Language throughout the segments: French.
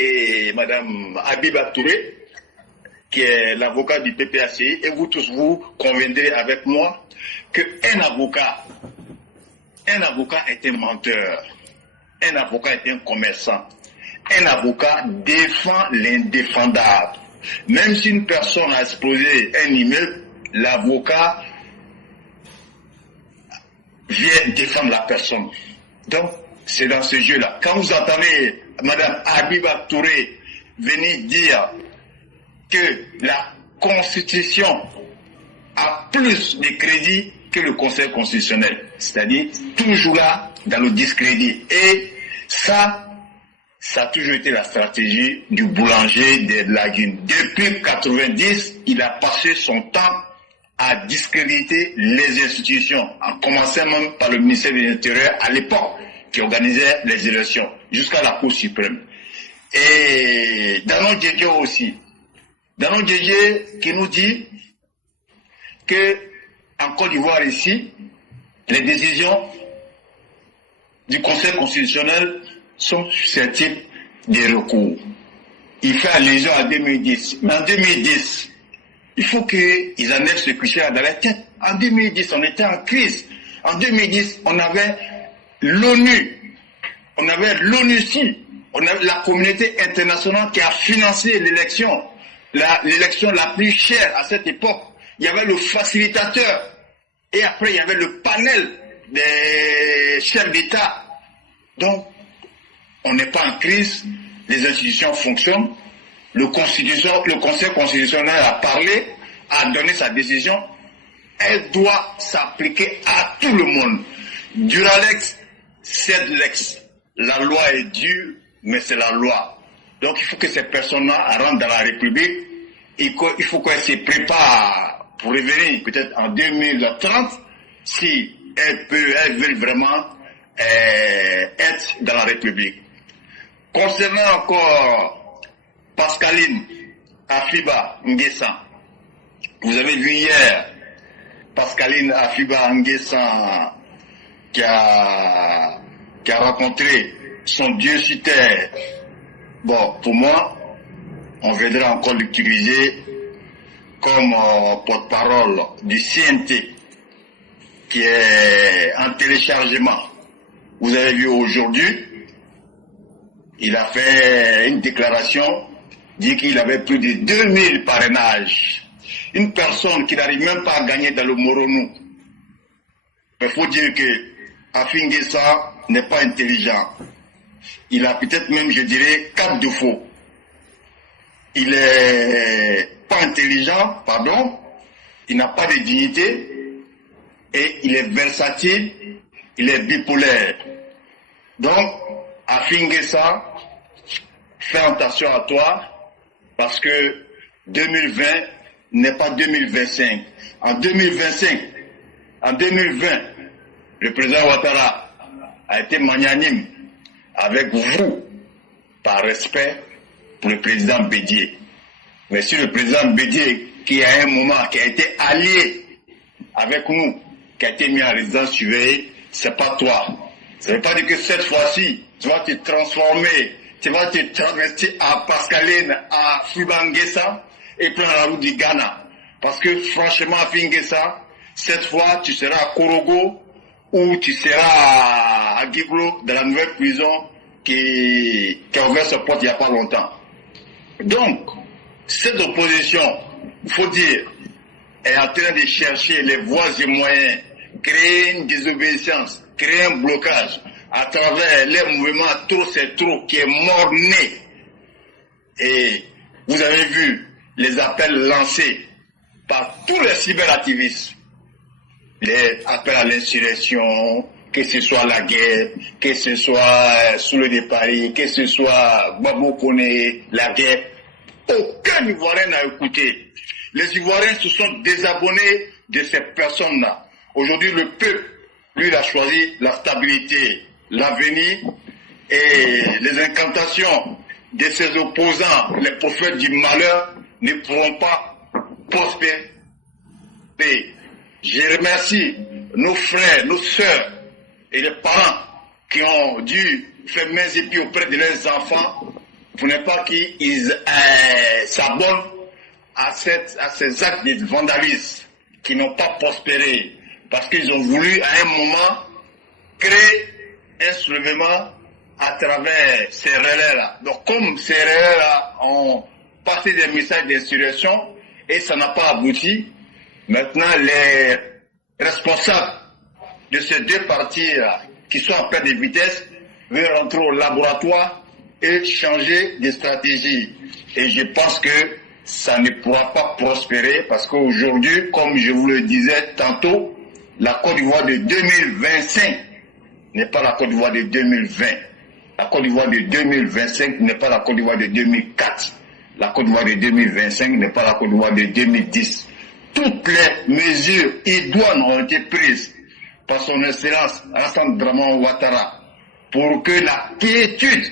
et Madame Habiba Touré, qui est l'avocat du PPACI, et vous tous, vous conviendrez avec moi qu'un avocat est un menteur, un avocat est un commerçant, un avocat défend l'indéfendable. Même si une personne a explosé un immeuble, l'avocat vient défendre la personne. Donc, c'est dans ce jeu-là. Quand vous entendez Mme Habiba Touré venir dire que la Constitution a plus de crédit que le Conseil constitutionnel, c'est-à-dire toujours là dans le discrédit. Et ça a toujours été la stratégie du boulanger de Laguine. Depuis 90, il a passé son temps à discréditer les institutions, en commençant même par le ministère de l'Intérieur à l'époque, qui organisait les élections, jusqu'à la Cour suprême. Et Danon Djedje aussi. Danon Djedje qui nous dit que en Côte d'Ivoire ici, les décisions du Conseil constitutionnel sont susceptibles de recours. Il fait allusion à 2010. Mais en 2010, il faut qu'ils annexent ce cliché dans la tête. En 2010, on était en crise. En 2010, on avait l'ONU. On avait l'ONUCI. On avait la communauté internationale qui a financé l'élection. L'élection la plus chère à cette époque. Il y avait le facilitateur. Et après, il y avait le panel des chefs d'État. Donc, on n'est pas en crise. Les institutions fonctionnent. Le Conseil constitutionnel a parlé, a donné sa décision. Elle doit s'appliquer à tout le monde. Duralex, c'est l'ex. La loi est dure, mais c'est la loi. Donc il faut que ces personnes-là rentrent dans la République. Il faut qu'elles se préparent pour revenir peut-être en 2030, si elles veulent vraiment être dans la République. Concernant encore Pascaline Afiba Nguessan, vous avez vu hier Pascaline Afiba Nguessan qui a rencontré son Dieu sur terre. Bon, pour moi, on viendra encore l'utiliser comme porte-parole du CNT qui est en téléchargement. Vous avez vu aujourd'hui, il a fait une déclaration, dit qu'il avait plus de 2000 parrainages. Une personne qui n'arrive même pas à gagner dans le Moronou. Il faut dire que Afi Nguessan n'est pas intelligent. Il a peut-être même, je dirais, 4 défauts. Il est pas intelligent, pardon. Il n'a pas de dignité. Et il est versatile. Il est bipolaire. Donc, Afi Nguessan, fais attention à toi. Parce que 2020 n'est pas 2025. En 2025, en 2020, le président Ouattara a été magnanime avec vous, par respect pour le président Bédié. Mais si le président Bédié, qui à un moment, qui a été allié avec nous, qui a été mis en résidence surveillée, c'est pas toi. Ça ne veut pas dire que cette fois-ci, tu vas te transformer, tu vas te travestir à Pascaline, à Afiba Nguessan et prendre la route du Ghana. Parce que franchement, Afi Nguessan, cette fois, tu seras à Korogo ou tu seras à Guiglo, dans la nouvelle prison qui a ouvert sa porte il n'y a pas longtemps. Donc, cette opposition, il faut dire, est en train de chercher les voies et moyens, créer une désobéissance, créer un blocage à travers les mouvements trop c'est trop qui est mort-né. Et vous avez vu les appels lancés par tous les cyberactivistes, les appels à l'insurrection, que ce soit la guerre, que ce soit sous le de Paris, que ce soit Babou Koné, la guerre. Aucun Ivoirien n'a écouté. Les Ivoiriens se sont désabonnés de ces personnes-là. Aujourd'hui, le peuple, lui, il a choisi la stabilité, l'avenir et les incantations de ses opposants, les prophètes du malheur, ne pourront pas prospérer. Je remercie nos frères, nos sœurs et les parents qui ont dû faire mains et pieds auprès de leurs enfants Pour ne pas qu'ils s'abonnent à ces actes de vandalisme qui n'ont pas prospéré. Parce qu'ils ont voulu, à un moment, créer un soulèvement à travers ces relais-là. Donc, comme ces relais-là ont passé des messages d'insurrection et ça n'a pas abouti, maintenant, les responsables de ces deux partis-là, qui sont en perte de vitesse, veulent rentrer au laboratoire et changer de stratégie. Et je pense que ça ne pourra pas prospérer parce qu'aujourd'hui, comme je vous le disais tantôt, la Côte d'Ivoire de 2025 n'est pas la Côte d'Ivoire de 2020. La Côte d'Ivoire de 2025 n'est pas la Côte d'Ivoire de 2004. La Côte d'Ivoire de 2025 n'est pas la Côte d'Ivoire de 2010. Toutes les mesures idoines ont été prises par son Excellence Alassane Dramane Ouattara pour que la quiétude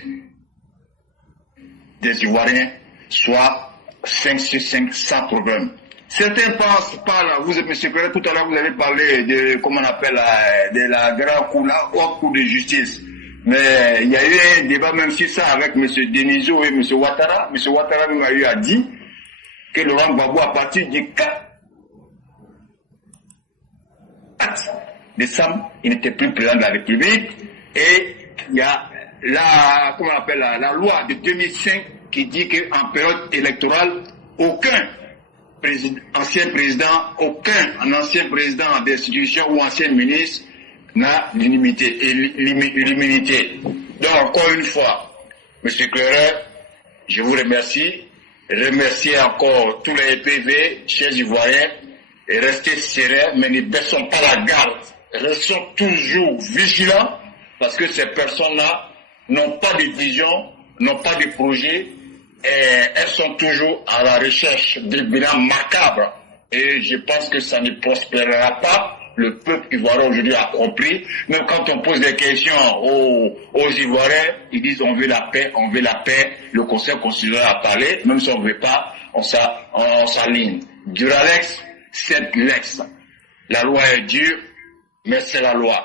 des Ivoiriens soit 5 sur 5 sans problème. Certains pensent par là, vous, M. Claire, tout à l'heure vous avez parlé de, comment on appelle, de la grande cour, la haute cour de justice. Mais il y a eu un débat même sur ça avec M. Denizo et M. Ouattara. M. Ouattara même a eu à dire que Laurent Gbagbo, à partir du 4 décembre, il n'était plus président de la République. Et il y a la, comment on appelle, la loi de 2005 qui dit qu'en période électorale, aucun ancien président d'institution ou ancien ministre n'a l'immunité. Donc, encore une fois, M. Claire, je vous remercie. Remercier encore tous les PV, chers Ivoiriens, et restez sereins, mais ne baissons pas la garde. Restons toujours vigilants, parce que ces personnes-là n'ont pas de vision, n'ont pas de projet, et elles sont toujours à la recherche de bilans macabres. Et je pense que ça ne prospérera pas. Le peuple ivoirien aujourd'hui a compris. Même quand on pose des questions aux Ivoiriens, ils disent on veut la paix, on veut la paix. Le Conseil constitutionnel a parlé, même si on ne veut pas, on s'aligne. Duralex, c'est l'ex. La loi est dure, mais c'est la loi.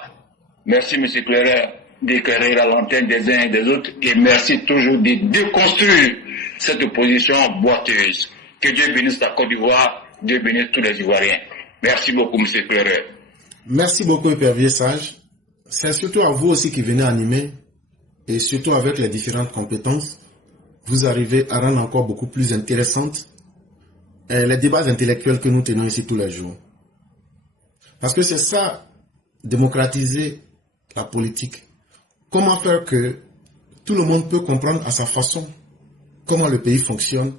Merci M. Claire d'éclairer la lanterne des uns et des autres et merci toujours de déconstruire cette opposition boiteuse. Que Dieu bénisse la Côte d'Ivoire, Dieu bénisse tous les Ivoiriens. Merci beaucoup, M. Claire. Merci beaucoup, Épervier Sage. C'est surtout à vous aussi qui venez animer et surtout avec les différentes compétences, vous arrivez à rendre encore beaucoup plus intéressantes les débats intellectuels que nous tenons ici tous les jours. Parce que c'est ça, démocratiser la politique. Comment faire que tout le monde peut comprendre à sa façon comment le pays fonctionne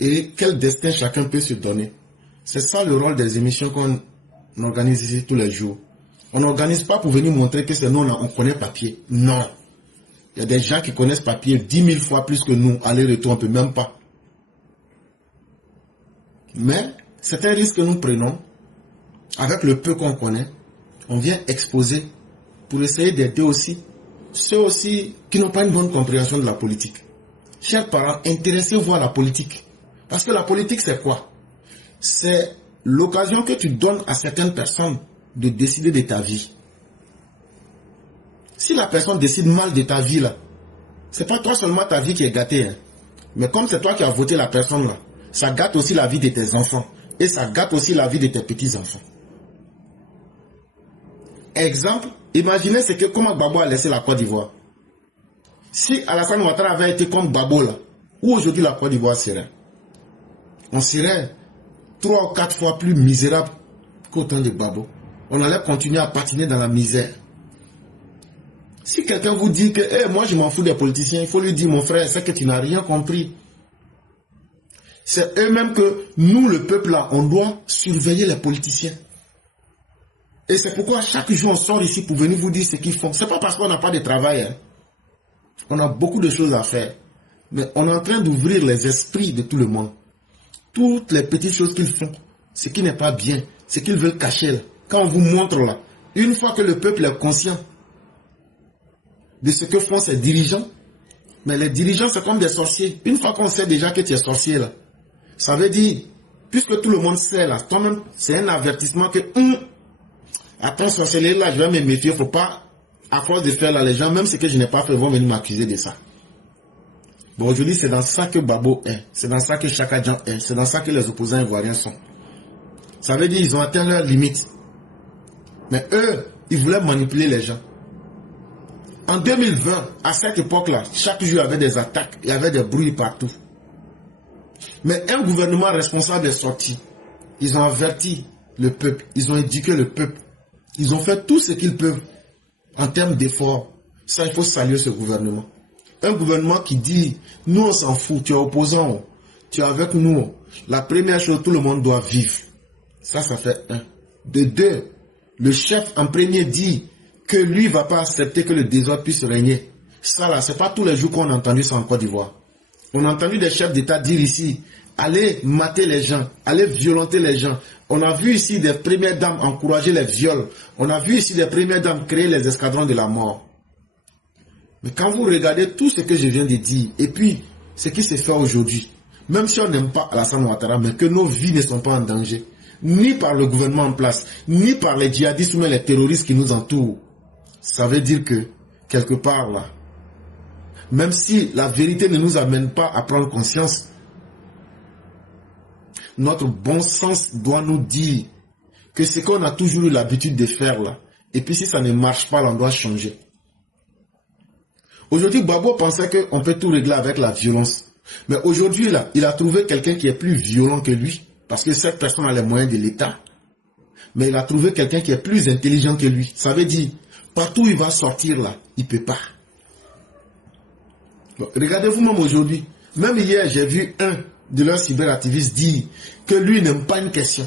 et quel destin chacun peut se donner. C'est ça le rôle des émissions qu'on organise ici tous les jours. On n'organise pas pour venir montrer que c'est nous, on connaît papier. Non. Il y a des gens qui connaissent papier 10 000 fois plus que nous. Aller-retour, on ne peut même pas. Mais c'est un risque que nous prenons. Avec le peu qu'on connaît, on vient exposer pour essayer d'aider aussi ceux aussi qui n'ont pas une bonne compréhension de la politique. Chers parents, intéressez-vous à la politique. Parce que la politique, c'est quoi? C'est l'occasion que tu donnes à certaines personnes de décider de ta vie. Si la personne décide mal de ta vie, là, c'est pas toi seulement ta vie qui est gâtée. Hein. Mais comme c'est toi qui as voté la personne, là, ça gâte aussi la vie de tes enfants. Et ça gâte aussi la vie de tes petits-enfants. Exemple, imaginez ce que comment Gbagbo a laissé la Côte d'Ivoire. Si Alassane Ouattara avait été comme Gbagbo, là, où aujourd'hui la Côte d'Ivoire serait? On serait 3 ou 4 fois plus misérable qu'au temps de Gbagbo. On allait continuer à patiner dans la misère. Si quelqu'un vous dit que moi je m'en fous des politiciens, il faut lui dire mon frère, c'est que tu n'as rien compris. C'est eux-mêmes que nous, le peuple là, on doit surveiller les politiciens. Et c'est pourquoi chaque jour on sort ici pour venir vous dire ce qu'ils font. C'est pas parce qu'on n'a pas de travail. Hein. On a beaucoup de choses à faire. Mais on est en train d'ouvrir les esprits de tout le monde. Toutes les petites choses qu'ils font, ce qui n'est pas bien, ce qu'ils veulent cacher là. Quand on vous montre là, une fois que le peuple est conscient de ce que font ses dirigeants, mais les dirigeants c'est comme des sorciers. Une fois qu'on sait déjà que tu es sorcier là, ça veut dire, puisque tout le monde sait là, toi-même, c'est un avertissement que, attends, sorcellerie là, je vais me méfier, faut pas, à force de faire là, les gens, même ce que je n'ai pas fait, vont venir m'accuser de ça. Bon, aujourd'hui, c'est dans ça que Babo est. C'est dans ça que Chaka Dian est. C'est dans ça que les opposants ivoiriens sont. Ça veut dire qu'ils ont atteint leurs limites. Mais eux, ils voulaient manipuler les gens. En 2020, à cette époque-là, chaque jour, il y avait des attaques, il y avait des bruits partout. Mais un gouvernement responsable est sorti. Ils ont averti le peuple, ils ont éduqué le peuple. Ils ont fait tout ce qu'ils peuvent en termes d'efforts. Ça, il faut saluer ce gouvernement. Un gouvernement qui dit, nous on s'en fout, tu es opposant, tu es avec nous. La première chose, tout le monde doit vivre. Ça fait un. De deux, le chef en premier dit que lui ne va pas accepter que le désordre puisse régner. Ça là, c'est pas tous les jours qu'on a entendu ça en Côte d'Ivoire. On a entendu des chefs d'État dire ici, allez mater les gens, allez violenter les gens. On a vu ici des premières dames encourager les viols. On a vu ici des premières dames créer les escadrons de la mort. Mais quand vous regardez tout ce que je viens de dire, et puis ce qui se fait aujourd'hui, même si on n'aime pas Alassane Ouattara, mais que nos vies ne sont pas en danger, ni par le gouvernement en place, ni par les djihadistes ou les terroristes qui nous entourent, ça veut dire que, quelque part là, même si la vérité ne nous amène pas à prendre conscience, notre bon sens doit nous dire que ce qu'on a toujours eu l'habitude de faire là, et puis si ça ne marche pas, là, on doit changer. Aujourd'hui, Babo pensait qu'on peut tout régler avec la violence. Mais aujourd'hui, là, il a trouvé quelqu'un qui est plus violent que lui, parce que cette personne a les moyens de l'État. Mais il a trouvé quelqu'un qui est plus intelligent que lui. Ça veut dire, partout où il va sortir là, il ne peut pas. Bon, regardez-vous même aujourd'hui. Même hier, j'ai vu un de leurs cyberactivistes dire que lui n'aime pas une question.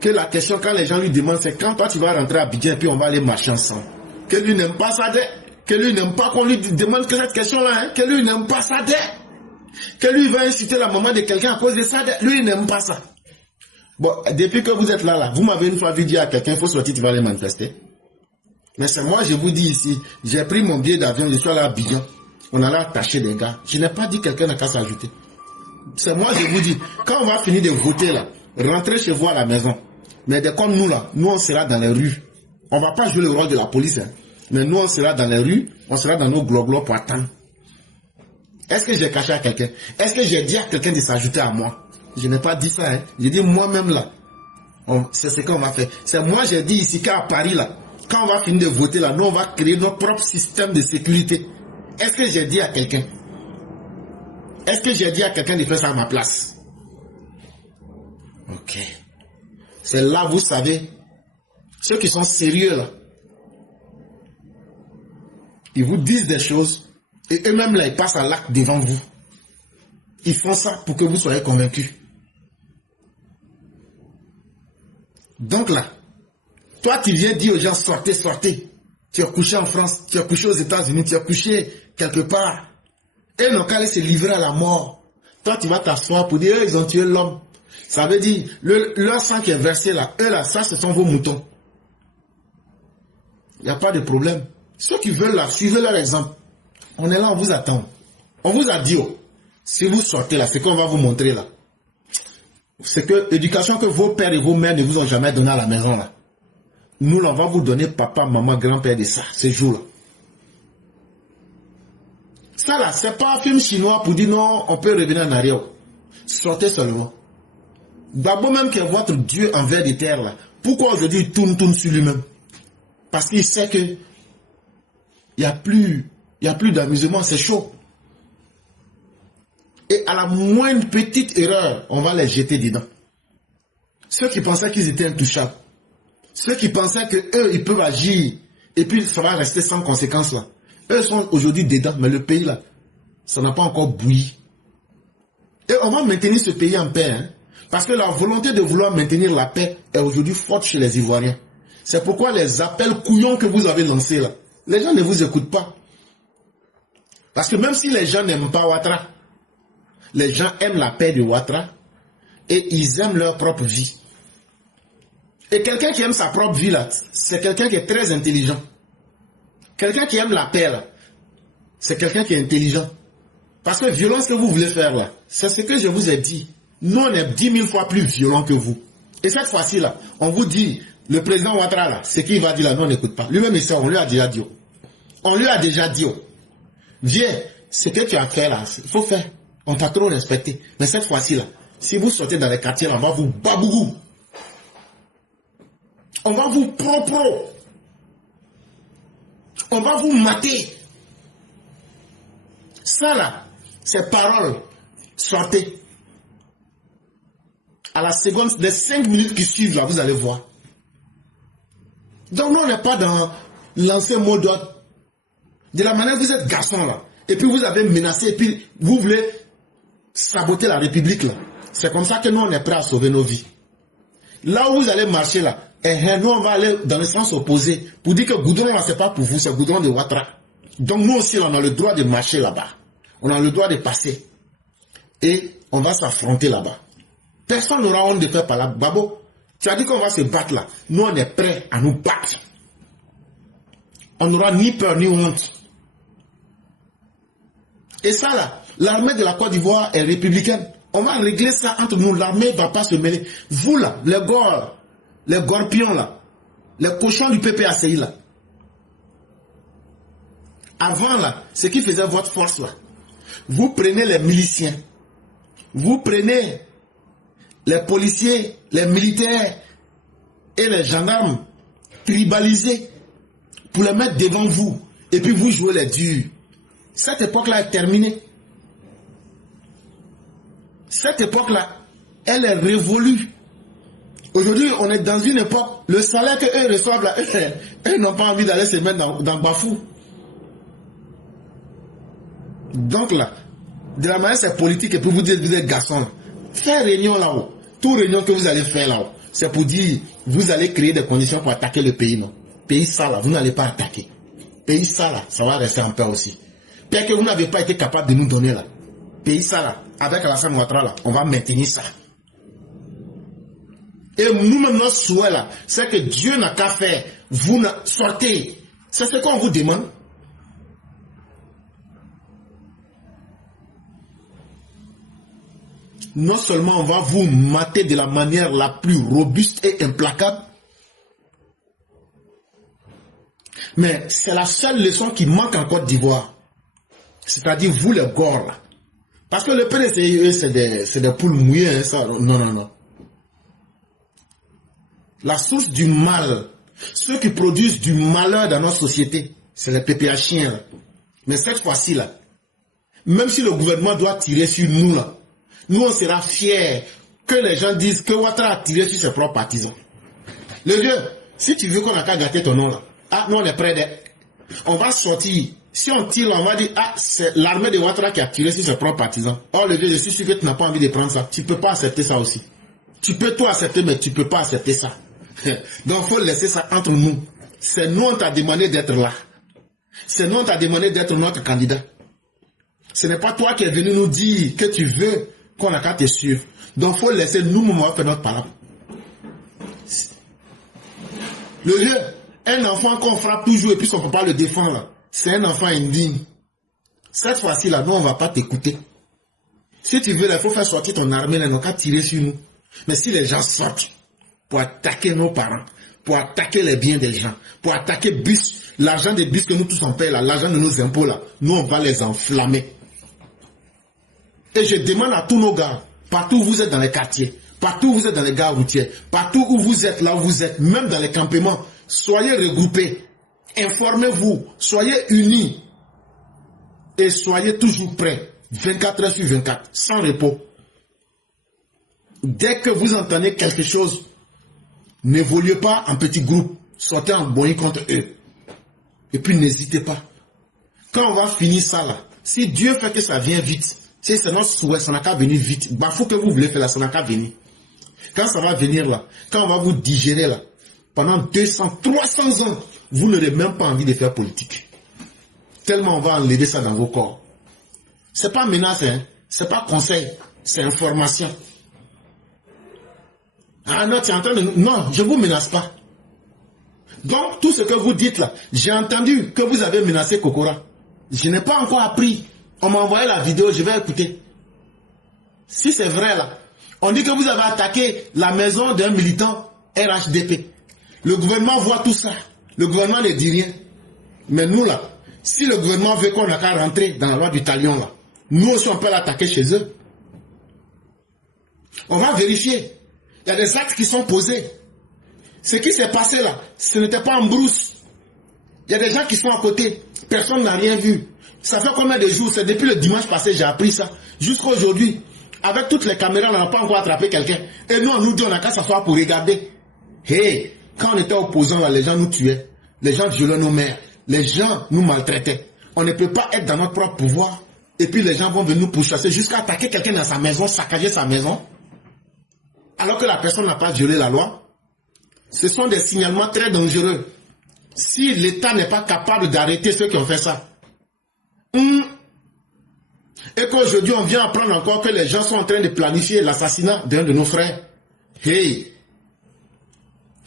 Que la question, quand les gens lui demandent, c'est quand toi tu vas rentrer à Abidjan et puis on va aller marcher ensemble. Que lui n'aime pas ça. Que lui n'aime pas qu'on lui demande que cette question-là. Hein? Que lui n'aime pas ça. Que lui va inciter la maman de quelqu'un à cause de ça. Lui n'aime pas ça. Bon, depuis que vous êtes là, vous m'avez une fois vu dire à quelqu'un, il faut sortir, tu vas aller manifester. Mais c'est moi, je vous dis ici, j'ai pris mon billet d'avion, je suis allé à Abidjan. On allait attacher des gars. Je n'ai pas dit quelqu'un n'a qu'à s'ajouter. C'est moi, je vous dis, quand on va finir de voter là, rentrez chez vous à la maison. Mais dès comme nous là, nous on sera dans les rues. On ne va pas jouer le rôle de la police. Hein. Mais nous on sera dans les rues, on sera dans nos globlos pour attendre. Est-ce que j'ai caché à quelqu'un? Est-ce que j'ai dit à quelqu'un de s'ajouter à moi? Je n'ai pas dit ça. Hein. J'ai dit moi-même là. C'est ce qu'on va faire. C'est moi, j'ai dit ici qu'à Paris là, quand on va finir de voter là, nous on va créer notre propre système de sécurité. Est-ce que j'ai dit à quelqu'un? Est-ce que j'ai dit à quelqu'un de faire ça à ma place? Ok. C'est là, vous savez, ceux qui sont sérieux là, ils vous disent des choses et eux-mêmes là, ils passent à l'acte devant vous. Ils font ça pour que vous soyez convaincus. Donc là, toi tu viens dire aux gens sortez, sortez. Tu as couché en France, tu as couché aux États-Unis, tu as couché quelque part. Et n'ont qu'à aller se livrer à la mort. Toi tu vas t'asseoir pour dire ils ont tué l'homme. Ça veut dire leur sang qui est versé là, eux là, ça ce sont vos moutons. Il n'y a pas de problème. Ceux qui veulent là, suivez leur exemple. On est là, on vous attend. On vous a dit, oh, si vous sortez là, c'est qu'on va vous montrer là. C'est que l'éducation que vos pères et vos mères ne vous ont jamais donnée à la maison là. Nous, là, on va vous donner papa, maman, grand-père de ça, ces jours-là. Ça là, c'est pas un film chinois pour dire non, on peut revenir en arrière. Sortez seulement. Babo même qui est votre Dieu en vers de terre là. Pourquoi aujourd'hui il tourne sur lui-même? Parce qu'il sait que il n'y a plus d'amusement, c'est chaud. Et à la moindre petite erreur, on va les jeter dedans. Ceux qui pensaient qu'ils étaient intouchables, ceux qui pensaient qu'eux, ils peuvent agir, et puis ça va rester sans conséquence là. Eux sont aujourd'hui dedans, mais le pays là, ça n'a pas encore bouilli. Et on va maintenir ce pays en paix, hein, parce que la volonté de vouloir maintenir la paix est aujourd'hui forte chez les Ivoiriens. C'est pourquoi les appels couillons que vous avez lancés là, les gens ne vous écoutent pas. Parce que même si les gens n'aiment pas Ouattara, les gens aiment la paix de Ouattara et ils aiment leur propre vie. Et quelqu'un qui aime sa propre vie là, c'est quelqu'un qui est très intelligent. Quelqu'un qui aime la paix là, c'est quelqu'un qui est intelligent. Parce que la violence que vous voulez faire là, c'est ce que je vous ai dit. Nous on est 10 000 fois plus violents que vous. Et cette fois-ci là, on vous dit, le président Ouattara là, ce qu'il va dire là, nous on n'écoute pas. Lui-même il sait, on lui a déjà dit. On lui a déjà dit. Viens, ce que tu as fait là, il faut faire. On t'a trop respecté. Mais cette fois-ci là, si vous sortez dans les quartiers, là, on va vous babougou. On va vous pro. On va vous mater. Ça là, ces paroles, sortez. À la seconde, des 5 minutes qui suivent là, vous allez voir. Donc nous, on n'est pas dans l'ancien mot d'ordre. De la manière que vous êtes garçon là, et puis vous avez menacé, et puis vous voulez saboter la République là. C'est comme ça que nous, on est prêts à sauver nos vies. Là où vous allez marcher là, nous, on va aller dans le sens opposé pour dire que Goudron là, c'est pas pour vous, c'est Goudron de Ouattara. Donc nous aussi, on a le droit de marcher là-bas. On a le droit de passer. Et on va s'affronter là-bas. Personne n'aura honte de faire par là. Babo, tu as dit qu'on va se battre là. Nous, on est prêts à nous battre. On n'aura ni peur ni honte. Et ça là, l'armée de la Côte d'Ivoire est républicaine. On va régler ça entre nous. L'armée ne va pas se mêler. Vous là, les gorpions là, les cochons du PPACI là. Avant là, ce qui faisait votre force là, vous prenez les miliciens, vous prenez les policiers, les militaires et les gendarmes tribalisés pour les mettre devant vous et puis vous jouez les durs. Cette époque-là est terminée. Cette époque-là, elle est révolue. Aujourd'hui, on est dans une époque, le salaire qu'eux reçoivent là, eux n'ont pas envie d'aller se mettre dans Bafou. Donc là, de la manière c'est politique et pour vous dire que vous êtes garçon, faire réunion là-haut, toute réunion que vous allez faire là-haut, c'est pour dire, vous allez créer des conditions pour attaquer le pays, non? Pays ça là, vous n'allez pas attaquer. Pays ça là, ça va rester en paix aussi. Puis que vous n'avez pas été capable de nous donner là. Pays ça là, avec Alassane Ouattara là, on va maintenir ça. Et nous-mêmes, notre souhait là, c'est que Dieu n'a qu'à faire. Vous sortez. C'est ce qu'on vous demande. Non seulement on va vous mater de la manière la plus robuste et implacable, mais c'est la seule leçon qui manque en Côte d'Ivoire. C'est-à-dire vous les gores là. Parce que le PDCIE c'est des poules mouillées, hein, ça. Non. La source du mal, ceux qui produisent du malheur dans notre société, c'est les PPHiens là. Mais cette fois-ci là, même si le gouvernement doit tirer sur nous là, nous on sera fiers que les gens disent que Ouattara a tiré sur ses propres partisans. Le vieux, si tu veux qu'on a qu'à gâter ton nom là, nous on est prêts. On va sortir. Si on tire là, on va dire, c'est l'armée de Ouattara qui a tiré sur ses propres partisans. Oh le vieux, je suis sûr que tu n'as pas envie de prendre ça. Tu ne peux pas accepter ça aussi. Tu peux tout accepter, mais tu ne peux pas accepter ça. Donc il faut laisser ça entre nous. C'est nous on t'a demandé d'être là. C'est nous on t'a demandé d'être notre candidat. Ce n'est pas toi qui es venu nous dire que tu veux qu'on a qu'à te suivre. Donc il faut laisser nous, on va faire notre parole. Le vieux, un enfant qu'on frappe toujours et puis son papa le défend là, c'est un enfant indigne. Cette fois-ci là, nous on ne va pas t'écouter. Si tu veux, il faut faire sortir ton armée, là, on n'a qu'à tirer sur nous. Mais si les gens sortent pour attaquer nos parents, pour attaquer les biens des gens, pour attaquer bus, l'argent des bus que nous tous on paye là, l'argent de nos impôts là, nous on va les enflammer. Et je demande à tous nos gars, partout où vous êtes dans les quartiers, partout où vous êtes dans les gares routières, partout où vous êtes là où vous êtes, même dans les campements, soyez regroupés, informez-vous, soyez unis et soyez toujours prêts, 24 heures sur 24, sans repos. Dès que vous entendez quelque chose, n'évoluez pas en petits groupes, sortez en boyant contre eux. Et puis n'hésitez pas. Quand on va finir ça là, si Dieu fait que ça vient vite, si c'est notre souhait, ça n'a qu'à venir vite. Bah, faut que vous voulez faire là, ça n'a qu'à venir. Quand ça va venir là, quand on va vous digérer là, pendant 200, 300 ans, vous n'aurez même pas envie de faire politique. Tellement on va enlever ça dans vos corps. C'est pas menace, hein? C'est pas conseil, c'est information. Ah non, tu es en train de... Non, je ne vous menace pas. Donc, tout ce que vous dites là, j'ai entendu que vous avez menacé Kokora. Je n'ai pas encore appris. On m'a envoyé la vidéo, je vais écouter. Si c'est vrai là, on dit que vous avez attaqué la maison d'un militant RHDP. Le gouvernement voit tout ça. Le gouvernement ne dit rien. Mais nous là, Si le gouvernement veut qu'on a qu'à rentrer dans la loi du talion, là, nous aussi on peut l'attaquer chez eux. On va vérifier. Il y a des actes qui sont posés. Ce qui s'est passé là, ce n'était pas en brousse. Il y a des gens qui sont à côté. Personne n'a rien vu. Ça fait combien de jours? C'est depuis le dimanche passé j'ai appris ça. Jusqu'à aujourd'hui. Avec toutes les caméras, on n'a pas encore attrapé quelqu'un. Et nous, on nous dit on n'a qu'à s'asseoir pour regarder. Hey, quand on était opposants là, les gens nous tuaient. Les gens violaient nos mères. Les gens nous maltraitaient. On ne peut pas être dans notre propre pouvoir. Et puis les gens vont venir nous pourchasser jusqu'à attaquer quelqu'un dans sa maison, saccager sa maison. Alors que la personne n'a pas violé la loi. Ce sont des signalements très dangereux. Si l'État n'est pas capable d'arrêter ceux qui ont fait ça. Et qu'aujourd'hui on vient apprendre encore que les gens sont en train de planifier l'assassinat d'un de nos frères. Hey!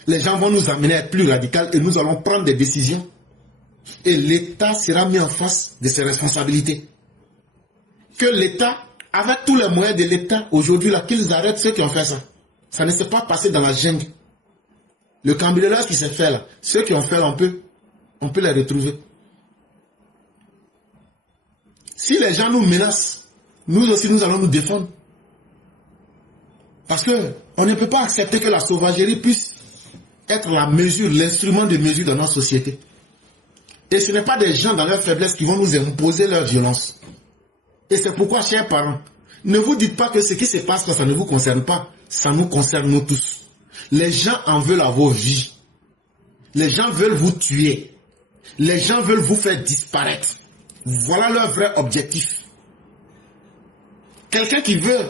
Les gens vont nous amener à être plus radicaux et nous allons prendre des décisions. Et l'État sera mis en face de ses responsabilités. Que l'État, avec tous les moyens de l'État, aujourd'hui, là, qu'ils arrêtent ceux qui ont fait ça. Ça ne s'est pas passé dans la jungle. Le cambriolage qui s'est fait là, ceux qui ont fait là, on peut les retrouver. Si les gens nous menacent, nous aussi nous allons nous défendre. Parce que on ne peut pas accepter que la sauvagerie puisse être la mesure, l'instrument de mesure dans notre société. Et ce n'est pas des gens dans leur faiblesse qui vont nous imposer leur violence. Et c'est pourquoi, chers parents, ne vous dites pas que ce qui se passe là, ça ne vous concerne pas. Ça nous concerne nous tous. Les gens en veulent à vos vies. Les gens veulent vous tuer. Les gens veulent vous faire disparaître. Voilà leur vrai objectif. Quelqu'un qui veut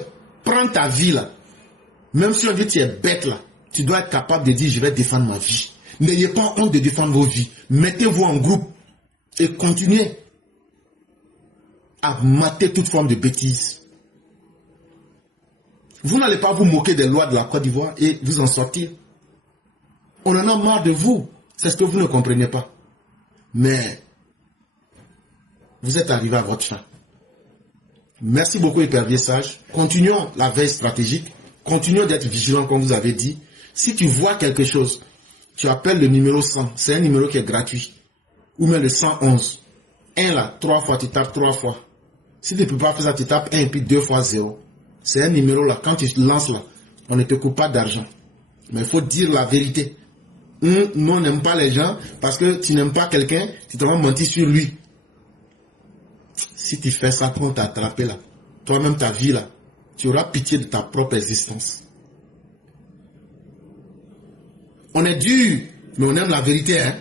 prendre ta vie là, même si on dit que tu es bête là, tu dois être capable de dire je vais défendre ma vie. N'ayez pas honte de défendre vos vies. Mettez-vous en groupe et continuez à mater toute forme de bêtises. Vous n'allez pas vous moquer des lois de la Côte d'Ivoire et vous en sortir. On en a marre de vous. C'est ce que vous ne comprenez pas. Mais vous êtes arrivé à votre fin. Merci beaucoup, Hypervieux Sage. Continuons la veille stratégique. Continuons d'être vigilants, comme vous avez dit. Si tu vois quelque chose, tu appelles le numéro 100. C'est un numéro qui est gratuit. Ou même le 111. 1 là, 3 fois, tu tapes 3 fois. Si tu ne peux pas faire ça, tu tapes 1 et puis 2 fois 0. C'est un numéro là. Quand tu lances là, on ne te coupe pas d'argent. Mais il faut dire la vérité. Nous, on n'aime pas les gens parce que tu n'aimes pas quelqu'un, tu te vas mentir sur lui. Si tu fais ça, quand on t'a attrapé là, toi-même ta vie là, tu auras pitié de ta propre existence. On est dur, mais on aime la vérité. Hein?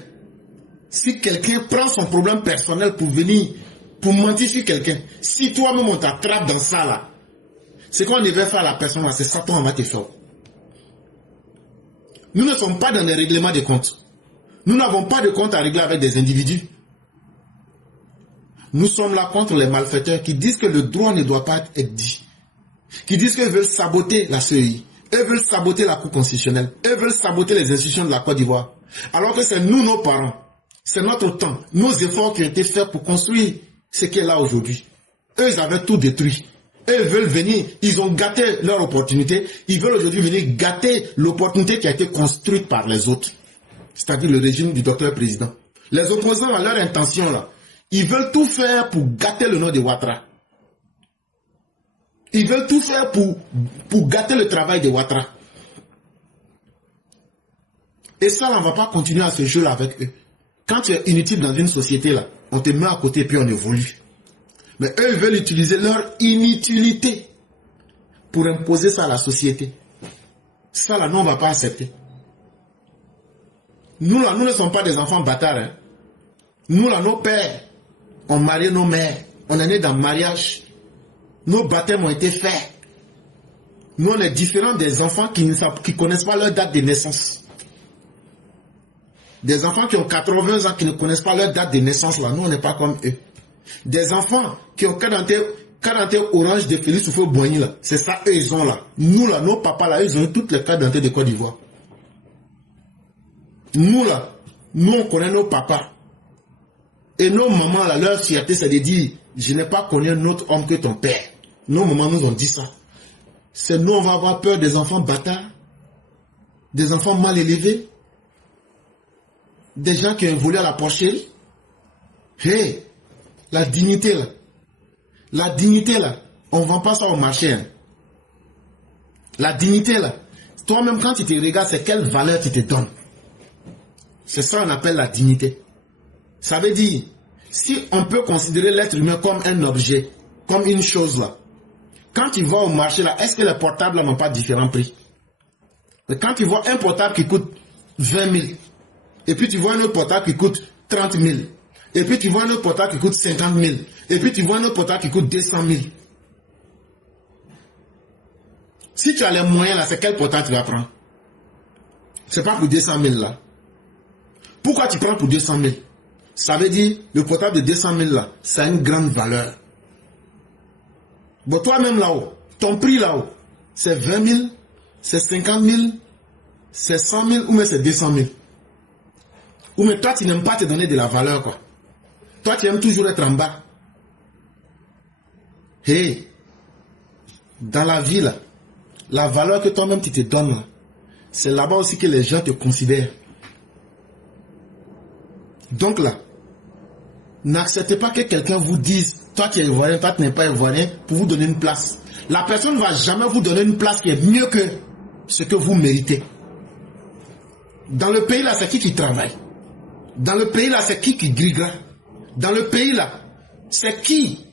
Si quelqu'un prend son problème personnel pour venir, pour mentir sur quelqu'un, si toi-même on t'attrape dans ça là, c'est qu'on devait faire à la personne là, c'est ça qu'on va te faire. Nous ne sommes pas dans les règlements de comptes. Nous n'avons pas de compte à régler avec des individus. Nous sommes là contre les malfaiteurs qui disent que le droit ne doit pas être dit. Qui disent qu'ils veulent saboter la CEI. Eux veulent saboter la Cour constitutionnelle. Eux veulent saboter les institutions de la Côte d'Ivoire. Alors que c'est nous, nos parents. C'est notre temps. Nos efforts qui ont été faits pour construire ce qui est là aujourd'hui. Eux, ils avaient tout détruit. Eux veulent venir. Ils ont gâté leur opportunité. Ils veulent aujourd'hui venir gâter l'opportunité qui a été construite par les autres. C'est-à-dire le régime du docteur président. Les opposants à leur intention là, ils veulent tout faire pour gâter le nom de Ouattara. Ils veulent tout faire pour gâter le travail de Ouattara. Et ça, on ne va pas continuer à ce jeu-là avec eux. Quand tu es inutile dans une société, là, on te met à côté et puis on évolue. Mais eux, ils veulent utiliser leur inutilité pour imposer ça à la société. Ça, là, nous, on ne va pas accepter. Nous, là, nous ne sommes pas des enfants bâtards. Hein. Nous, là, nos pères ont marié nos mères. On est nés dans le mariage. Nos baptêmes ont été faits. Nous, on est différents des enfants qui ne connaissent pas leur date de naissance. Des enfants qui ont 80 ans qui ne connaissent pas leur date de naissance, là, nous, on n'est pas comme eux. Des enfants qui ont 40 orange de Félix Houphouët-Boigny, là, c'est ça, eux, ils ont là. Nous, là, nos papas, là, ils ont eu toutes les cartes d'identité de Côte d'Ivoire. Nous, là, nous, on connaît nos papas. Et nos mamans, là, leur fierté, c'est de dire, je n'ai pas connu un autre homme que ton père. Nos mamans nous ont dit ça. C'est nous, on va avoir peur des enfants bâtards, des enfants mal élevés, des gens qui ont volé à la porcherie. Hey, la dignité là. La dignité là. On ne vend pas ça au marché. Hein. La dignité là. Toi-même quand tu te regardes, c'est quelle valeur tu te donnes. C'est ça qu'on appelle la dignité. Ça veut dire, si on peut considérer l'être humain comme un objet, comme une chose là, quand tu vas au marché là, est-ce que les portables n'ont pas différents prix? Mais quand tu vois un portable qui coûte 20 000, et puis tu vois un autre portable qui coûte 30 000, et puis tu vois un autre portable qui coûte 50 000, et puis tu vois un autre portable qui coûte 200 000. Si tu as les moyens là, c'est quel portable tu vas prendre? C'est pas pour 200 000 là. Pourquoi tu prends pour 200 000? Ça veut dire, le portable de 200 000 là, ça a une grande valeur. Bon, toi-même là-haut, ton prix là-haut, c'est 20 000, c'est 50 000, c'est 100 000 ou même c'est 200 000. Ou mais toi, tu n'aimes pas te donner de la valeur, quoi. Toi, tu aimes toujours être en bas. Hey, dans la vie là, la valeur que toi-même tu te donnes là, c'est là-bas aussi que les gens te considèrent. Donc là, n'acceptez pas que quelqu'un vous dise, toi tu es ivoirien, toi tu n'es pas ivoirien, pour vous donner une place. La personne ne va jamais vous donner une place qui est mieux que ce que vous méritez. Dans le pays là, c'est qui travaille? Dans le pays là, c'est qui grigera? Dans le pays là, c'est qui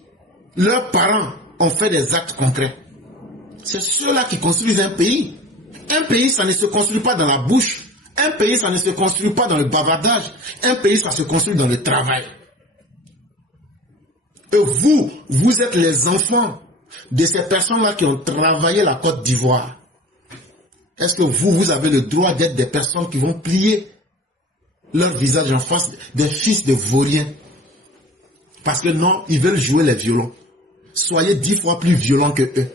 leurs parents ont fait des actes concrets? C'est ceux-là qui construisent un pays. Un pays, ça ne se construit pas dans la bouche. Un pays, ça ne se construit pas dans le bavardage. Un pays, ça se construit dans le travail. Et vous êtes les enfants de ces personnes-là qui ont travaillé la Côte d'Ivoire. Est-ce que vous avez le droit d'être des personnes qui vont plier leur visage en face des fils de vauriens? Parce que non, ils veulent jouer les violons. Soyez 10 fois plus violents que eux.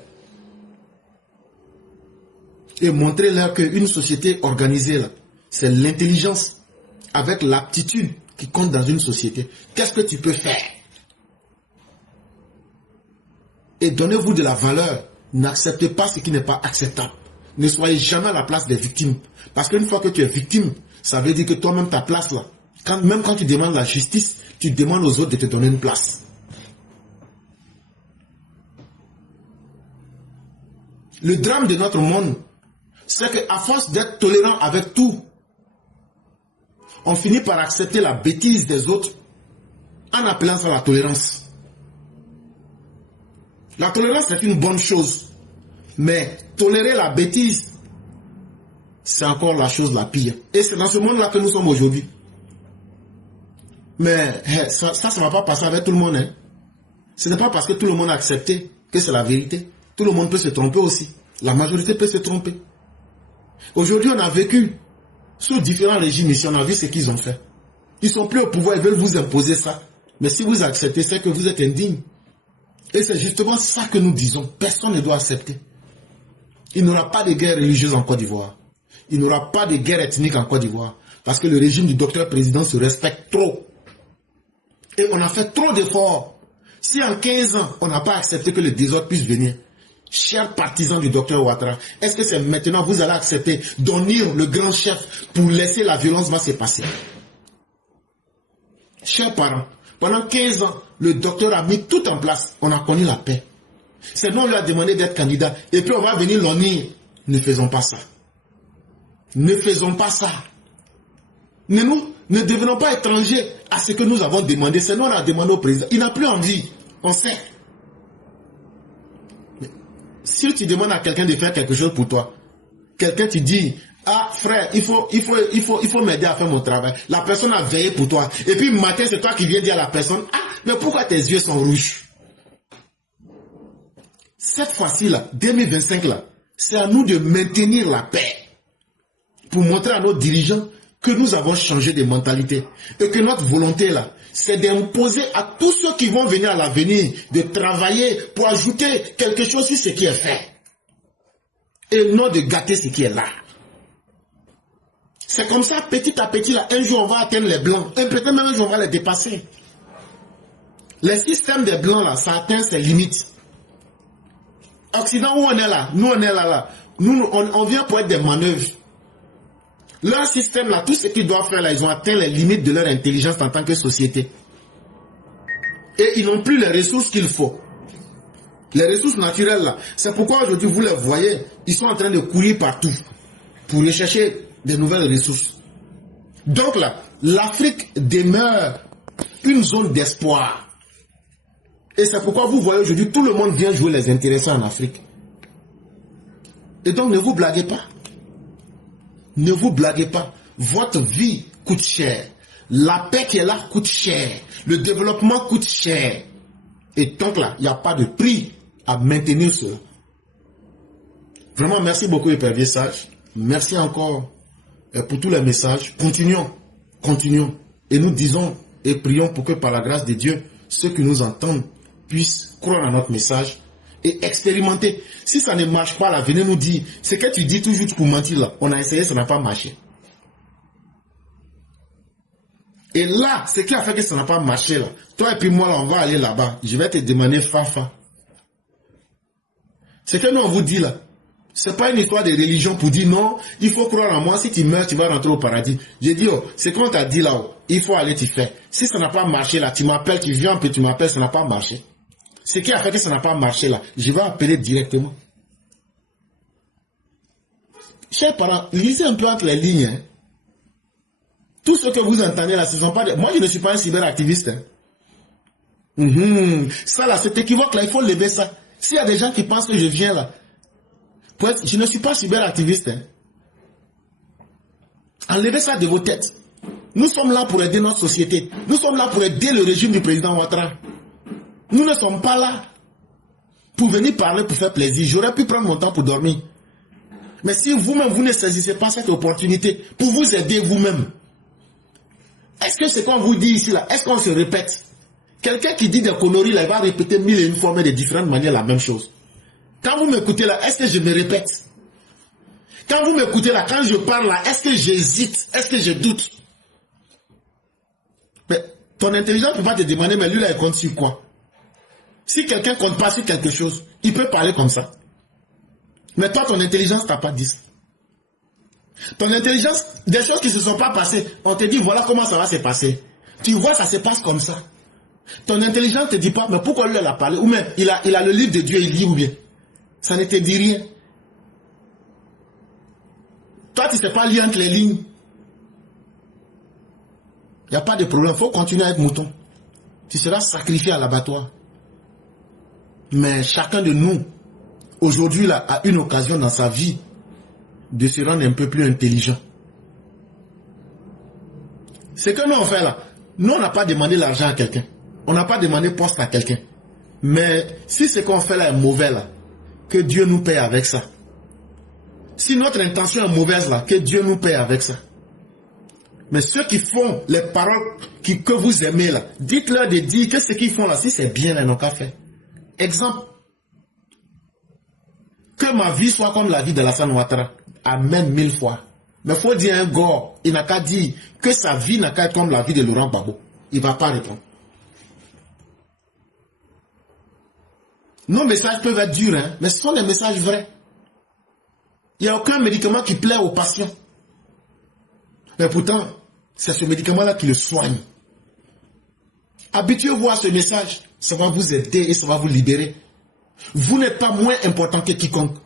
Et montrez-leur qu'une société organisée, là, c'est l'intelligence avec l'aptitude qui compte dans une société. Qu'est-ce que tu peux faire? Et donnez-vous de la valeur. N'acceptez pas ce qui n'est pas acceptable. Ne soyez jamais à la place des victimes. Parce qu'une fois que tu es victime, ça veut dire que toi-même ta place là, même quand tu demandes la justice, tu demandes aux autres de te donner une place. Le drame de notre monde, c'est qu'à force d'être tolérant avec tout, on finit par accepter la bêtise des autres en appelant ça la tolérance. La tolérance c'est une bonne chose, mais tolérer la bêtise, c'est encore la chose la pire. Et c'est dans ce monde-là que nous sommes aujourd'hui. Mais ça ne va pas passer avec tout le monde. Hein. Ce n'est pas parce que tout le monde a accepté que c'est la vérité. Tout le monde peut se tromper aussi. La majorité peut se tromper. Aujourd'hui, on a vécu sous différents régimes ici, on a vu ce qu'ils ont fait. Ils sont plus au pouvoir, ils veulent vous imposer ça. Mais si vous acceptez, c'est que vous êtes indigne. Et c'est justement ça que nous disons. Personne ne doit accepter. Il n'y aura pas de guerre religieuse en Côte d'Ivoire. Il n'y aura pas de guerre ethnique en Côte d'Ivoire. Parce que le régime du docteur président se respecte trop. Et on a fait trop d'efforts. Si en 15 ans, on n'a pas accepté que le désordre puisse venir, chers partisans du docteur Ouattara, est-ce que c'est maintenant vous allez accepter d'unir le grand chef pour laisser la violence va se passer? Chers parents, pendant 15 ans, le docteur a mis tout en place. On a connu la paix. C'est nous, on lui a demandé d'être candidat. Et puis on va venir l'unir. Ne faisons pas ça. Ne faisons pas ça. Ne devenons pas étrangers à ce que nous avons demandé. C'est nous, on a demandé au président. Il n'a plus envie. On sait. Mais si tu demandes à quelqu'un de faire quelque chose pour toi, quelqu'un te dit, ah frère, il faut m'aider à faire mon travail. La personne a veillé pour toi. Et puis matin, c'est toi qui viens dire à la personne, ah, mais pourquoi tes yeux sont rouges? Cette fois-ci là, 2025 là, c'est à nous de maintenir la paix. Pour montrer à nos dirigeants que nous avons changé de mentalité. Et que notre volonté là, c'est d'imposer à tous ceux qui vont venir à l'avenir de travailler pour ajouter quelque chose sur ce qui est fait. Et non de gâter ce qui est là. C'est comme ça, petit à petit, là, un jour on va atteindre les blancs. Et peut-être même un jour on va les dépasser. Le système des blancs là, ça atteint ses limites. Occident où on est là, nous on est là. Nous, on vient pour être des manœuvres. Leur système là, tout ce qu'ils doivent faire là, ils ont atteint les limites de leur intelligence en tant que société. Et ils n'ont plus les ressources qu'il faut. Les ressources naturelles là. C'est pourquoi aujourd'hui vous les voyez, ils sont en train de courir partout pour rechercher des nouvelles ressources. Donc là, l'Afrique demeure une zone d'espoir. Et c'est pourquoi vous voyez aujourd'hui, tout le monde vient jouer les intéressants en Afrique. Et donc ne vous blaguez pas. Ne vous blaguez pas. Votre vie coûte cher. La paix qui est là coûte cher. Le développement coûte cher. Et donc là, il n'y a pas de prix à maintenir cela. Vraiment, merci beaucoup, Épervier Sage. Merci encore pour tous les messages. Continuons. Continuons. Et nous disons et prions pour que par la grâce de Dieu, ceux qui nous entendent puissent croire à notre message et expérimenter. Si ça ne marche pas, là, venez nous dire. Ce que tu dis toujours pour mentir là. On a essayé, ça n'a pas marché. Et là, ce qui a fait que ça n'a pas marché là. Toi et puis moi là, on va aller là-bas. Je vais te demander Fafa. Ce que nous on vous dit là, c'est pas une histoire de religion pour dire non, il faut croire en moi, si tu meurs, tu vas rentrer au paradis. J'ai dit, oh, c'est qu'on t'a dit là-haut, il faut aller t'y faire. Si ça n'a pas marché là, tu m'appelles, tu viens, puis tu m'appelles, ça n'a pas marché. Ce qui a fait que ça n'a pas marché là, je vais appeler directement. Chers parents, lisez un peu entre les lignes. Hein. Tout ce que vous entendez là, ce ne sont pas des... Moi, je ne suis pas un cyberactiviste. Hein. Ça là, cet équivoque là, il faut lever ça. S'il y a des gens qui pensent que je viens là, je ne suis pas cyberactiviste. Hein. Enlevez ça de vos têtes. Nous sommes là pour aider notre société. Nous sommes là pour aider le régime du président Ouattara. Nous ne sommes pas là pour venir parler pour faire plaisir. J'aurais pu prendre mon temps pour dormir. Mais si vous-même, vous ne saisissez pas cette opportunité pour vous aider vous-même, est-ce que ce qu'on vous dit ici là, est-ce qu'on se répète? Quelqu'un qui dit des conneries là, il va répéter 1001 fois mais de différentes manières la même chose. Quand vous m'écoutez là, est-ce que je me répète? Quand vous m'écoutez là, quand je parle là, est-ce que j'hésite? Est-ce que je doute? Mais ton intelligence ne peut pas te demander, mais lui là, il compte sur quoi? Si quelqu'un ne compte pas sur quelque chose, il peut parler comme ça. Mais toi, ton intelligence t'a pas dit ça. Ton intelligence, des choses qui ne se sont pas passées, on te dit voilà comment ça va se passer. Tu vois, ça se passe comme ça. Ton intelligence ne te dit pas, mais pourquoi lui elle a parlé? Ou même, il a le livre de Dieu, il lit ou bien. Ça ne te dit rien. Toi, tu ne sais pas lire entre les lignes. Il n'y a pas de problème, il faut continuer à être mouton. Tu seras sacrifié à l'abattoir. Mais chacun de nous, aujourd'hui, là, a une occasion dans sa vie de se rendre un peu plus intelligent. Ce que nous on fait là, nous on n'a pas demandé l'argent à quelqu'un. On n'a pas demandé poste à quelqu'un. Mais si ce qu'on fait là est mauvais là, que Dieu nous paye avec ça. Si notre intention est mauvaise là, que Dieu nous paye avec ça. Mais ceux qui font les paroles que vous aimez là, dites-leur de dire que ce qu'ils font là, si c'est bien là, ils n'ont qu'à faire. Exemple. Que ma vie soit comme la vie de Alassane Ouattara. Amen 1000 fois. Mais il faut dire un gars, il n'a qu'à dire que sa vie n'a qu'à être comme la vie de Laurent Gbagbo. Il ne va pas répondre. Nos messages peuvent être durs, hein, mais ce sont des messages vrais. Il n'y a aucun médicament qui plaît aux patients. Mais pourtant, c'est ce médicament-là qui le soigne. Habituez-vous à ce message. Ça va vous aider et ça va vous libérer. Vous n'êtes pas moins important que quiconque.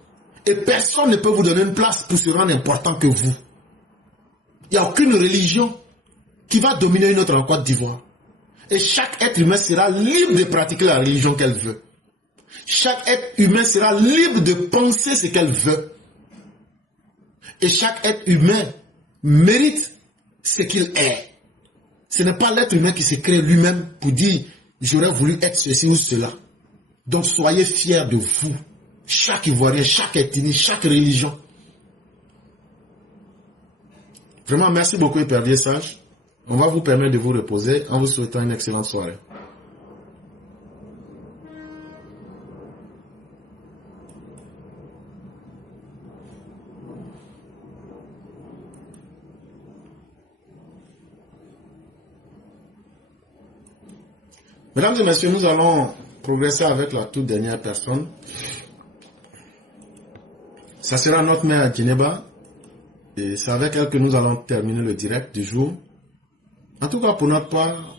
Et personne ne peut vous donner une place pour se rendre important que vous. Il n'y a aucune religion qui va dominer une autre en Côte d'Ivoire. Et chaque être humain sera libre de pratiquer la religion qu'elle veut. Chaque être humain sera libre de penser ce qu'elle veut. Et chaque être humain mérite ce qu'il est. Ce n'est pas l'être humain qui se crée lui-même pour dire « j'aurais voulu être ceci ou cela ». Donc soyez fiers de vous. Chaque Ivoirien, chaque ethnie, chaque religion. Vraiment, merci beaucoup, Épervier Sage. On va vous permettre de vous reposer en vous souhaitant une excellente soirée. Mesdames et messieurs, nous allons progresser avec la toute dernière personne. Ça sera notre mère Djeneba. Et c'est avec elle que nous allons terminer le direct du jour. En tout cas, pour notre part,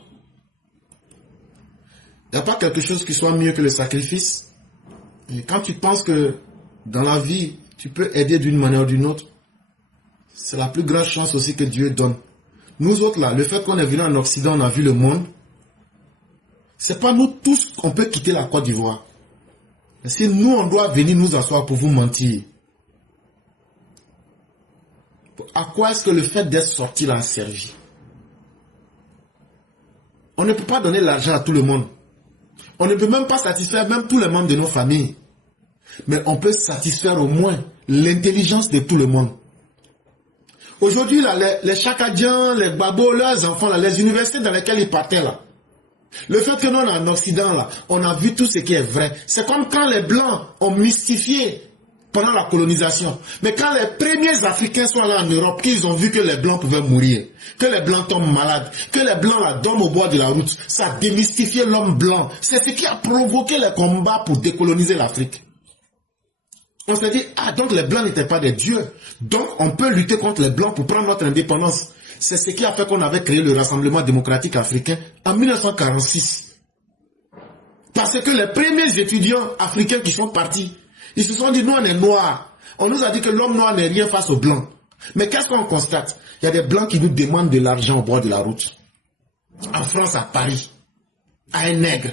Il n'y a pas quelque chose qui soit mieux que le sacrifice. Et quand tu penses que dans la vie, tu peux aider d'une manière ou d'une autre, c'est la plus grande chance aussi que Dieu donne. Nous autres là, le fait qu'on est venu en Occident, on a vu le monde, c'est pas nous tous qu'on peut quitter la Côte d'Ivoire. Si nous, on doit venir nous asseoir pour vous mentir, à quoi est-ce que le fait d'être sorti là a servi? On ne peut pas donner l'argent à tout le monde. On ne peut même pas satisfaire même tous les membres de nos familles. Mais on peut satisfaire au moins l'intelligence de tout le monde. Aujourd'hui, là, les Chakadiens, les Babos, leurs enfants, là, les universités dans lesquelles ils partaient, là, le fait que nous, en Occident, là, on a vu tout ce qui est vrai. C'est comme quand les Blancs ont mystifié pendant la colonisation. Mais quand les premiers Africains sont allés en Europe, qu'ils ont vu que les Blancs pouvaient mourir, que les Blancs tombent malades, que les Blancs là, dorment au bord de la route, ça a démystifié l'homme blanc. C'est ce qui a provoqué les combats pour décoloniser l'Afrique. On s'est dit, ah, donc les Blancs n'étaient pas des dieux. Donc on peut lutter contre les Blancs pour prendre notre indépendance. C'est ce qui a fait qu'on avait créé le Rassemblement démocratique africain en 1946. Parce que les premiers étudiants africains qui sont partis, ils se sont dit, nous on est noirs. On nous a dit que l'homme noir n'est rien face aux Blancs. Mais qu'est-ce qu'on constate? Il y a des Blancs qui nous demandent de l'argent au bord de la route. En France, à Paris, à un nègre.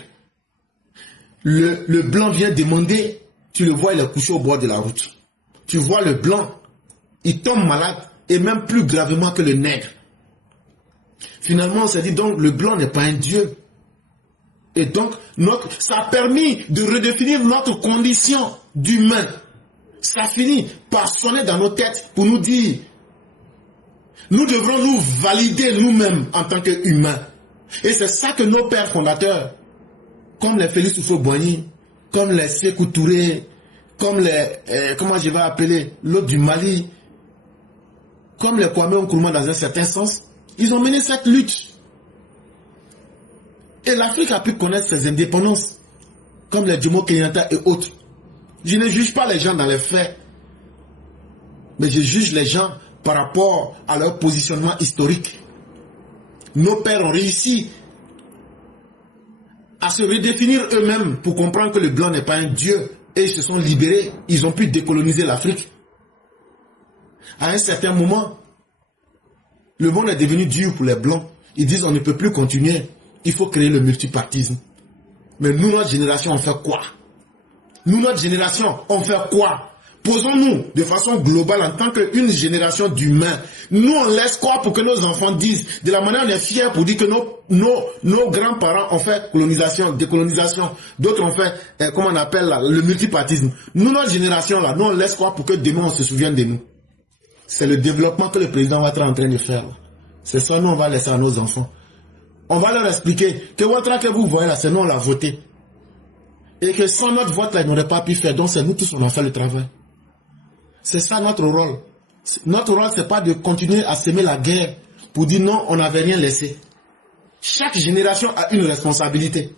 Le Blanc vient demander, tu le vois, il est couché au bord de la route. Tu vois le Blanc, il tombe malade, et même plus gravement que le nègre. Finalement, on s'est dit, donc, le Blanc n'est pas un dieu. Et donc, ça a permis de redéfinir notre condition d'humain. Ça finit par sonner dans nos têtes pour nous dire, nous devrons nous valider nous-mêmes en tant qu'humains. Et c'est ça que nos pères fondateurs, comme les Félix Houphouët-Boigny, comme les Sékou Touré, comme les, comment je vais appeler, l'autre du Mali, comme les Kwame Nkrumah dans un certain sens, ils ont mené cette lutte. Et l'Afrique a pu connaître ses indépendances, comme les Jomo Kenyatta et autres. Je ne juge pas les gens dans les faits, mais je juge les gens par rapport à leur positionnement historique. Nos pères ont réussi à se redéfinir eux-mêmes pour comprendre que le blanc n'est pas un dieu, et ils se sont libérés, ils ont pu décoloniser l'Afrique. À un certain moment, le monde est devenu dur pour les blancs. Ils disent on ne peut plus continuer, il faut créer le multipartisme. Mais nous, notre génération, on fait quoi? Nous, notre génération, on fait quoi? Posons-nous de façon globale en tant qu'une génération d'humains. Nous, on laisse quoi pour que nos enfants disent? De la manière, on est fiers pour dire que nos grands-parents ont fait colonisation, décolonisation. D'autres ont fait, comment on appelle là, le multipartisme. Nous, notre génération, là, nous, on laisse quoi pour que demain, on se souvienne de nous? C'est le développement que le président va être en train de faire. C'est ça, nous, on va laisser à nos enfants. On va leur expliquer que Ouattara que vous voyez là, c'est nous, on l'a voté. Et que sans notre vote, là, ils n'auraient pas pu faire. Donc, c'est nous tous, on a fait le travail. C'est ça notre rôle. Notre rôle, c'est pas de continuer à semer la guerre pour dire non, on n'avait rien laissé. Chaque génération a une responsabilité.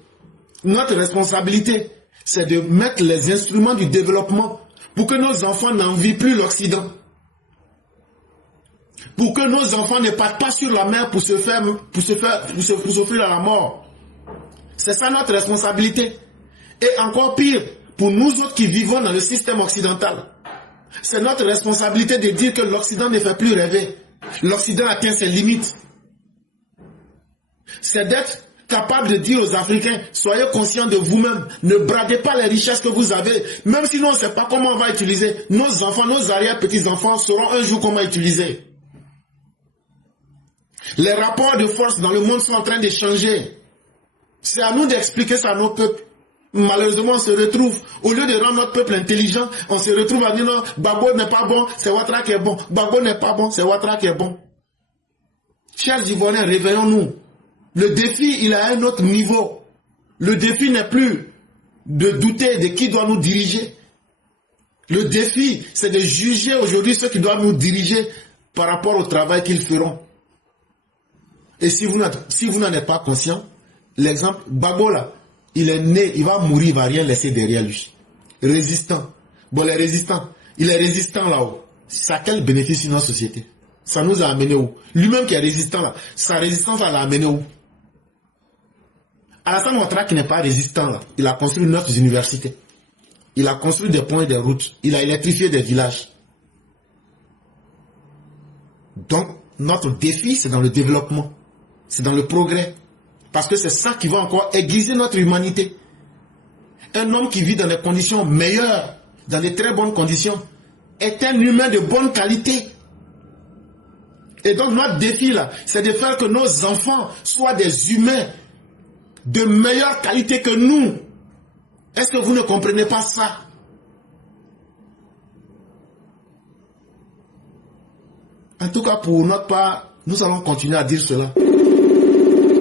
Notre responsabilité, c'est de mettre les instruments du développement pour que nos enfants n'envient plus l'Occident. Pour que nos enfants ne partent pas sur la mer pour s'offrir à la mort. C'est ça notre responsabilité. Et encore pire, pour nous autres qui vivons dans le système occidental, c'est notre responsabilité de dire que l'Occident ne fait plus rêver. L'Occident atteint ses limites. C'est d'être capable de dire aux Africains, soyez conscients de vous-même, ne bradez pas les richesses que vous avez, même si nous on ne sait pas comment on va utiliser. Nos enfants, nos arrière-petits-enfants sauront un jour comment utiliser. Les rapports de force dans le monde sont en train de changer. C'est à nous d'expliquer ça à nos peuples. Malheureusement, on se retrouve, au lieu de rendre notre peuple intelligent, on se retrouve à dire non, Gbagbo n'est pas bon, c'est Ouattara qui est bon. Gbagbo n'est pas bon, c'est Ouattara qui est bon. Chers Ivoiriens, réveillons-nous. Le défi, il est à un autre niveau. Le défi n'est plus de douter de qui doit nous diriger. Le défi, c'est de juger aujourd'hui ceux qui doivent nous diriger par rapport au travail qu'ils feront. Et si vous n'en êtes pas conscient, l'exemple, Gbagbo là, il est né, il va mourir, il ne va rien laisser derrière lui. Résistant. Bon, les résistants, il est résistant là-haut. Ça a quel bénéfice sur notre société? Ça nous a amené où? Lui-même qui est résistant là, sa résistance, elle l'a amené où? Alassane Ouattara qui n'est pas résistant là, il a construit 9 universités. Il a construit des ponts et des routes. Il a électrifié des villages. Donc, notre défi, c'est dans le développement. C'est dans le progrès. Parce que c'est ça qui va encore aiguiser notre humanité. Un homme qui vit dans des conditions meilleures, dans de très bonnes conditions, est un humain de bonne qualité. Et donc, notre défi là, c'est de faire que nos enfants soient des humains de meilleure qualité que nous. Est-ce que vous ne comprenez pas ça? En tout cas, pour notre part, nous allons continuer à dire cela.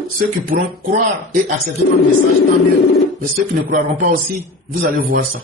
Ceux qui pourront croire et accepter notre message, tant mieux. Mais ceux qui ne croiront pas aussi, vous allez voir ça.